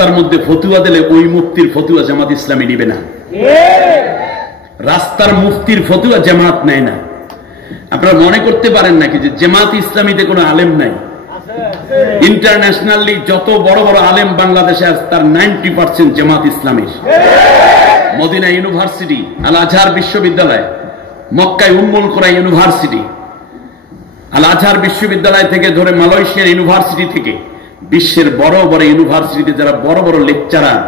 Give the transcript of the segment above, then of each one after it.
রাস্তার মধ্যে ফতুয়া দিলে ওই মুফতির ফতুয়া জামাত ইসলামী নিবে না। রাস্তার মুফতির ফতুয়া জামাত নেয় না। আপনারা মনে করতে পারেন নাকি যে জামাত ইসলামীতে কোনো আলেম নাই? ইন্টারন্যাশনালি যত বড় বড় আলেম বাংলাদেশে আছে তার 90% জামাত ইসলামীর। মদিনা ইউনিভার্সিটি, আল আজহার বিশ্ববিদ্যালয়, মক্কায় উম্মুল কুরা ইউনিভার্সিটি, আল আজহার বিশ্ববিদ্যালয় থেকে ধরে মালয়েশিয়ার ইউনিভার্সিটি থেকে বিশ্বের বড় বড় ইউনিভার্সিটিতে যারা বড় বড় লেকচারার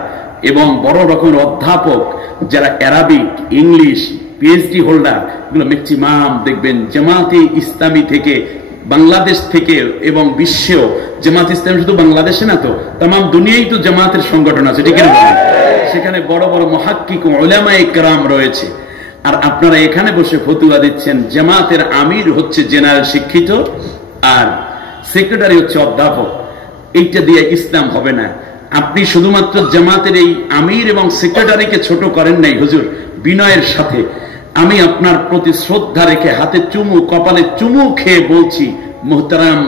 এবং বড় রকমের অধ্যাপক, যারা অ্যারাবিক, ইংলিশ পিএইচডি হোল্ডার, এগুলো ম্যাক্সিমাম দেখবেন জামাতে ইসলামী থেকে, বাংলাদেশ থেকে এবং বিশ্বেও। জামাত ইসলামী শুধু বাংলাদেশে না, তো তাম দুনিয়ায় তো জামাতের সংগঠন আছে, ঠিক না? সেখানে বড় বড় মুহাক্কিক উলামায়ে কেরাম রয়েছে। আর আপনারা এখানে বসে ফতুয়া দিচ্ছেন জামাতের আমির হচ্ছে জেনারেল শিক্ষিত আর সেক্রেটারি হচ্ছে অধ্যাপক। এইটা দিয়ে ইসলাম হবে না। আপনি শুধুমাত্র জামাতের এই আমির এবং সেক্রেটারিকে ছোট করেন নাই হুজুর। বিনয়ের সাথে আমি আপনার প্রতি শ্রদ্ধা রেখে হাতে চুমু, কপালে চুমু খেয়ে বলছি, মুহতারাম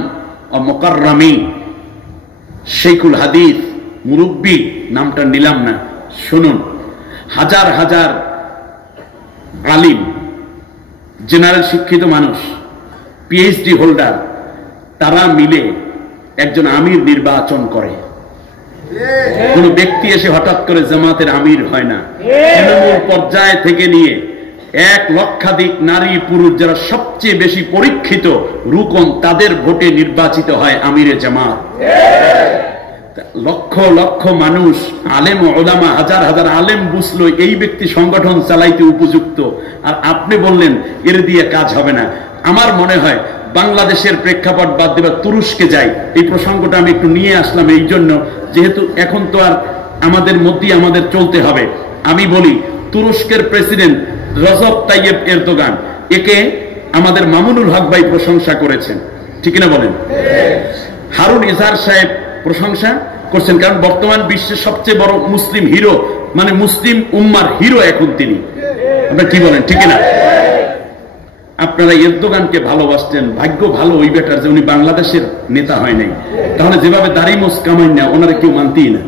ও মুকাররামি শেখুল হাদিস মুরব্বী, নামটা নিলাম না, শুনুন, হাজার হাজার আলিম, জেনারেল শিক্ষিত মানুষ, পিএইচডি হোল্ডার, তারা মিলে একজন আমির নির্বাচন করে। কোন ব্যক্তি এসে হঠাৎ করে জামাতের আমির হয় না। তৃণমূল পর্যায় থেকে নিয়ে 1 লক্ষাধিক নারী পুরুষ যারা সবচেয়ে বেশি পরীক্ষিত রুকন, তাদের ভোটে নির্বাচিত হয় আমিরে জামাত। লক্ষ লক্ষ মানুষ, আলেম ও উলামা, হাজার হাজার আলেম বুঝলো এই ব্যক্তি সংগঠন চালাইতে উপযুক্ত, আর আপনি বললেন এর দিয়ে কাজ হবে না। আমার মনে হয় বাংলাদেশের প্রেক্ষাপট বাদ দেবার তুরস্কে যাই। এই প্রসঙ্গটা আমি একটু নিয়ে আসলাম এই জন্য, যেহেতু এখন তো আর আমাদের মধ্যেই আমাদের চলতে হবে। আমি বলি, তুরস্কের প্রেসিডেন্ট রজব তাইয়েব এরদোগান, একে আমাদের মামুনুল হক ভাই প্রশংসা করেছেন, ঠিক না বলেন? হারুন ইজহার সাহেব প্রশংসা করছেন, কারণ বর্তমান বিশ্বের সবচেয়ে বড় মুসলিম হিরো, মানে মুসলিম উম্মার হিরো এখন তিনি। আপনারা কি বলেন, ঠিক না? আপনারা এরদোগানকে ভালোবাসতেন, ভাগ্য ভালো ওই বেটার যে উনি বাংলাদেশের নেতা হয় নাই, তাহলে যেভাবে দাড়ি মোছ কামাই না, ওনারা কেউ মানতেই না।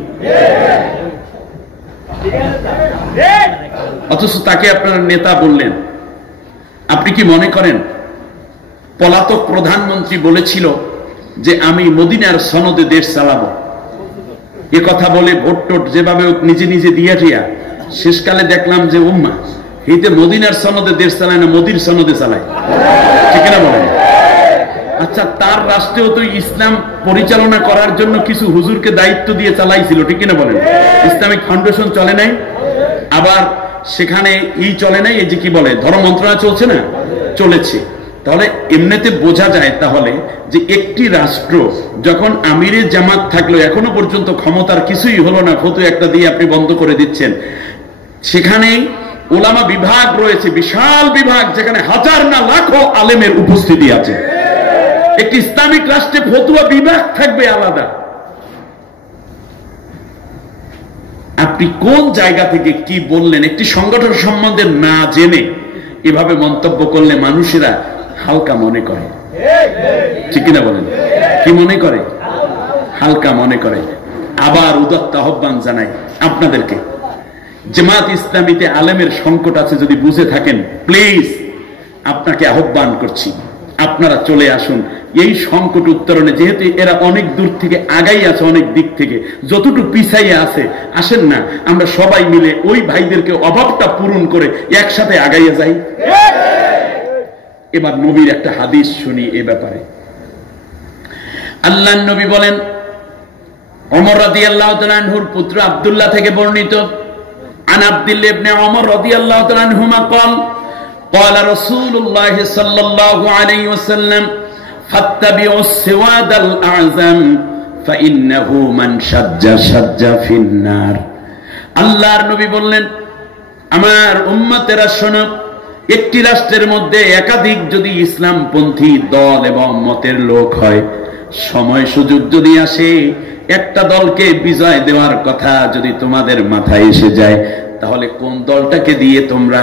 অথচ তাকে আপনারা নেতা বললেন। আপনি কি মনে করেন পলাতক প্রধানমন্ত্রী বলেছিল যে আমি মদিনার সনদে দেশ চালাবো? এ কথা বলে ভোট টোট যেভাবে নিজে নিজে দিয়া দিয়া শেষকালে দেখলাম যে উম্মা এতে মদিনার সনদে দেশ চালায় না, মোদির সনদে চালায়, ঠিক না বলেন? আচ্ছা, তার রাষ্ট্রেও তো ইসলাম পরিচালনা করার জন্য কিছু হুজুরকে দায়িত্ব দিয়ে চালাইছিল, ঠিক না বলেন? ইসলামিক ফাউন্ডেশন চলে নাই, আবার সেখানে চলে নাই, এই যে কি বলে ধর্ম মন্ত্রণালয় চলছে না, চলেছে। তাহলে এমনিতে বোঝা যায় তাহলে যে একটি রাষ্ট্র যখন আমিরে জামাত থাকলো, এখনো পর্যন্ত ক্ষমতার কিছুই হলো না, ফতোয়া একটা দিয়ে আপনি বন্ধ করে দিচ্ছেন। সেখানে উলামা বিভাগ রয়েছে, বিশাল বিভাগ, যেখানে হাজার না লাখো আলেমের উপস্থিতি আছে। একটি ইসলামিক রাষ্ট্রে ফতোয়া বিভাগ থাকবে আলাদা। আপনি কোন জায়গা থেকে কি বললেন একটি সংগঠন সম্বন্ধে না জেনে এভাবে মন্তব্য করলে মানুষেরা হালকা মনে করে, ঠিক কিনা বলেন? কি মনে করে? হালকা মনে করে। আবার উদাত্ত আহ্বান জানাই আপনাদেরকে, জামাত ইসলামীতে আলেমের সংকট আছে যদি বুঝে থাকেন, প্লিজ আপনাকে আহ্বান করছি, আপনারা চলে আসুন এই সংকট উত্তরণে। যেহেতু এরা অনেক দূর থেকে আগাই আছে, অনেক দিক থেকে যতটুকু পিছাইয়ে আছে, আসেন না আমরা সবাই মিলে ওই ভাইদেরকে অভাবটা পূরণ করে একসাথে আগাইয়া যাই। এবার নবীর একটা হাদিস শুনি এ ব্যাপারে। আল্লাহর নবী বলেন, ওমর রাদিয়াল্লাহু তাআলা আনহুর পুত্র আব্দুল্লাহ থেকে বর্ণিত, আন আব্দুল্লাহ ইবনে ওমর রাদিয়াল্লাহু তাআলা আনহুমা قال قال رسول الله صلى الله عليه وسلم فاتبعوا السواد الأعظم فإنه من شج شج في النار। আল্লাহর নবী বললেন, আমার উম্মতেরা শোনো, একটি রাষ্ট্রের মধ্যে একাধিক যদি ইসলামপন্থী দল এবং মতের লোক হয়, সময় সুযোগ যদি আসে, একটা দলকে বিজয় দেওয়ার কথা যদি তোমাদের মাথায় এসে যায়, তাহলে কোন দলটাকে দিয়ে তোমরা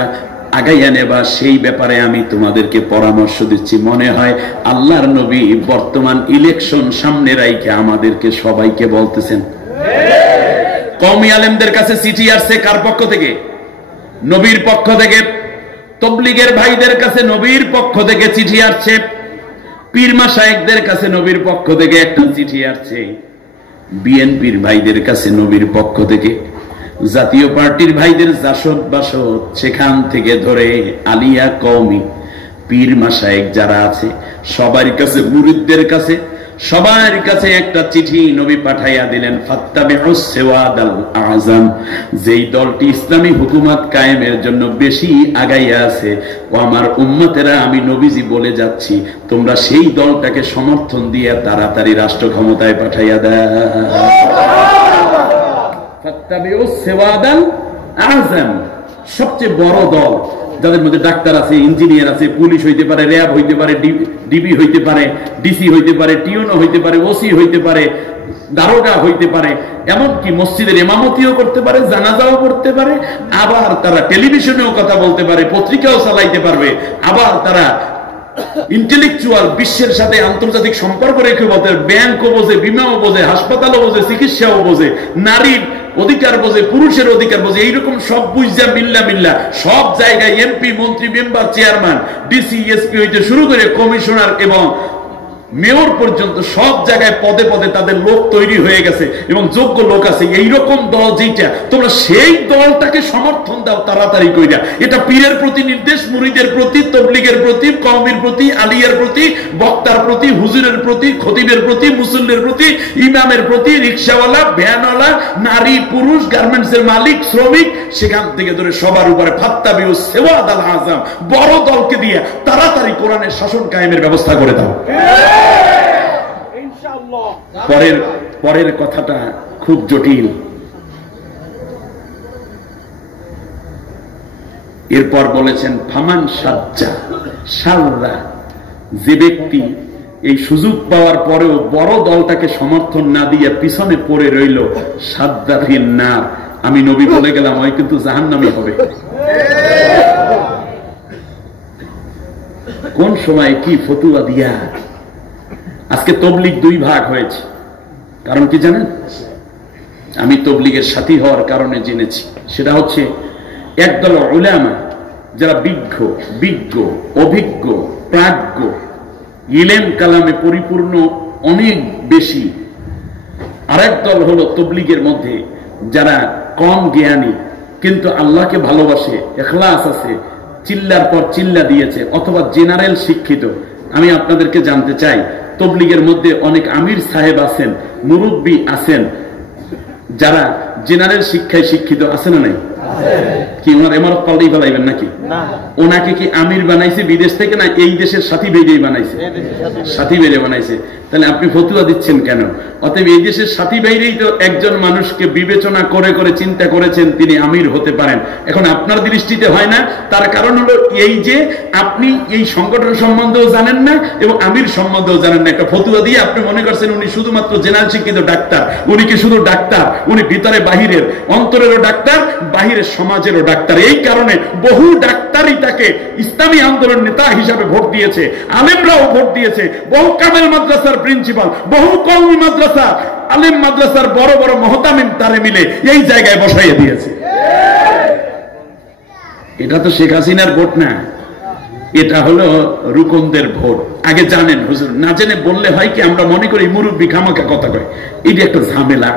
আগাইয়া নেবা সেই ব্যাপারে আমি তোমাদেরকে পরামর্শ দিচ্ছি। মনে হয় আল্লাহর নবী বর্তমান ইলেকশন সামনে রাইখে আমাদেরকে সবাইকে বলতেছেন। কওমি আলেমদের কাছে চিঠি আসছে কার পক্ষ থেকে? নবীর পক্ষ থেকে। তবলিগের ভাইদের কাছে নবীর পক্ষ থেকে চিঠি আসছে, পীর মাশায়েখদের কাছে নবীর পক্ষ থেকে একটা চিঠি আসছে, বিএনপির ভাইদের কাছে নবীর পক্ষ থেকে, জাতীয় পার্টির ভাইদের জাসদ বাসদ সেখান থেকে ধরে আলিয়া কওমি পীর মাশায়েখ যারা আছে সবার কাছে, মুরিদদের কাছে, সবার কাছে একটা চিঠি নবী পাঠাইয়া দিলেন। ফাত্তাবিউস সিওয়াদাল আযম, যেই দলটি ইসলামী হুকুমত কায়েমের জন্য বেশি আগাইয়া আছে, ও আমার উম্মতেরা, আমি নবীজি বলে যাচ্ছি তোমরা সেই দলটাকে সমর্থন দিয়ে তাড়াতাড়ি রাষ্ট্র ক্ষমতায় পাঠাইয়া দাও। ফাত্তাবিউস সিওয়াদাল আযম, সবচেয়ে বড় দল, যাদের মধ্যে ডাক্তার আছে, ইঞ্জিনিয়ার আছে, পুলিশ হইতে পারে, র্যাব হইতে পারে, ডিবি হইতে পারে, ডিসি হইতে পারে, টিউনো হইতে পারে, ওসি হইতে পারে, দারোগা হইতে পারে, এমনকি মসজিদের ইমামতিও করতে পারে, জানাজাও করতে পারে, আবার তারা টেলিভিশনেও কথা বলতে পারে, পত্রিকাও চালাইতে পারবে, আবার তারা ইন্টেলেকচুয়াল, বিশ্বের সাথে আন্তর্জাতিক সম্পর্ক রেখে বলতে, ব্যাংকও বোঝে, বিমাও বোঝে, হাসপাতালও বোঝে, চিকিৎসাও বোঝে, নারীর অধিকার বোঝে, পুরুষের অধিকার বোঝে, এইরকম সব বুঝা মিল্লা সব জায়গায় এমপি, মন্ত্রী, মেম্বার, চেয়ারম্যান, ডিসি, এসপি হইতে শুরু করে কমিশনার এবং মেয়র পর্যন্ত সব জায়গায় পদে পদে তাদের লোক তৈরি হয়ে গেছে এবং যোগ্য লোক আছে। এইরকম দল যেটা, তোমরা সেই দলটাকে সমর্থন দাও তাড়াতাড়ি কইরা। এটা পীরের প্রতি নির্দেশ, মুরিদের প্রতি, তবলিগের প্রতি, কওমির প্রতি, আলিয়ার প্রতি, বক্তার প্রতি, হুজুরের প্রতি, খতিবের প্রতি, মুসল্লির প্রতি, ইমামের প্রতি, রিকশাওয়ালা, ভ্যানওয়ালা, নারী, পুরুষ, গার্মেন্টসের মালিক, শ্রমিক, সেখান থেকে ধরে সবার উপরে ফাত্তাবিউস সিওয়াদাল আযম, বড় দলকে দিয়ে তাড়াতাড়ি কোরআনের শাসন কায়েমের ব্যবস্থা করে দাও। পরের কথাটা খুব জটিল। এরপর বলেছেন ফামান সাররা, যে ব্যক্তি এই সুযোগ পাওয়ার পরেও বড় দলটাকে সমর্থন না দিয়ে পিছনে পড়ে রইল, সাদ্দাফিন না, আমি নবী বলে গেলাম ওই কিন্তু জাহান্নামী হবে। কোন সময় কি ফতুয়া দিয়া। আজকে তবলিগ দুই ভাগ হয়েছে, কারণ কি জানেন? আমি তবলিগের সাথী হওয়ার কারণে জেনেছি। সেটা হচ্ছে একদল উলামা যারা বিজ্ঞ, অভিজ্ঞ, প্রাজ্ঞ, ইলম কালামে পরিপূর্ণ অনেক বেশি। আরেক দল হলো তবলিগের মধ্যে যারা কম জ্ঞানী কিন্তু আল্লাহকে ভালোবাসে, ইখলাস আছে, চিল্লার পর চিল্লা দিয়েছে, অথবা জেনারেল শিক্ষিত। আমি আপনাদেরকে জানতে চাই, তবলিগের মধ্যে অনেক আমির সাহেব আছেন, মুরব্বী আছেন, যারা জেনারেল শিক্ষায় শিক্ষিত আছে না নাই? কি ওনার এমারত পাল্টেই ফেলাইবেন নাকি? ওনাকে কি আমির বানাইছে বিদেশ থেকে, না এই দেশের সাথী বেরিয়ে বানাইছে? সাথী বেরিয়ে বানাইছে। তাহলে আপনি ফতুয়া দিচ্ছেন কেন? অতএব এই দেশের সাথী বাইরেই তো একজন মানুষকে বিবেচনা করে করে চিন্তা করেছেন তিনি আমির হতে পারেন। এখন আপনার দৃষ্টিতে হয় না, তার কারণ হলো এই যে আপনি এই সংগঠন সম্বন্ধেও জানেন না এবং আমির সম্বন্ধেও জানেন না। একটা ফতুয়া দিয়ে আপনি মনে করছেন উনি শুধুমাত্র জেনারেল শিক্ষিত ডাক্তার। উনি কি শুধু ডাক্তার? উনি ভিতরে বাহিরের, অন্তরেরও ডাক্তার, বাহিরের সমাজেরও ডাক্তার। এই কারণে বহু ডাক্তারই তাকে ইসলামী আন্দোলন নেতা হিসাবে ভোট দিয়েছে, আলেমরাও ভোট দিয়েছে, বহু কামেল মাদ্রাসার প্রিন্সিপাল, বহু কওমি মাদ্রাসা, আলেম মাদ্রাসার বড় বড় মুহতামিম তারে মিলে এই জায়গায় বসাইয়ে দিয়েছে। এটা তো শেখ হাসিনার ভোট না, এটা হলো রুকনদের ভোট। আগে জানেন হুজুর, না জেনে বললে হয় কি আমরা মনে করি মুরব্বী খামাকা কথা কয়, এই যে একটা ঝামেলা।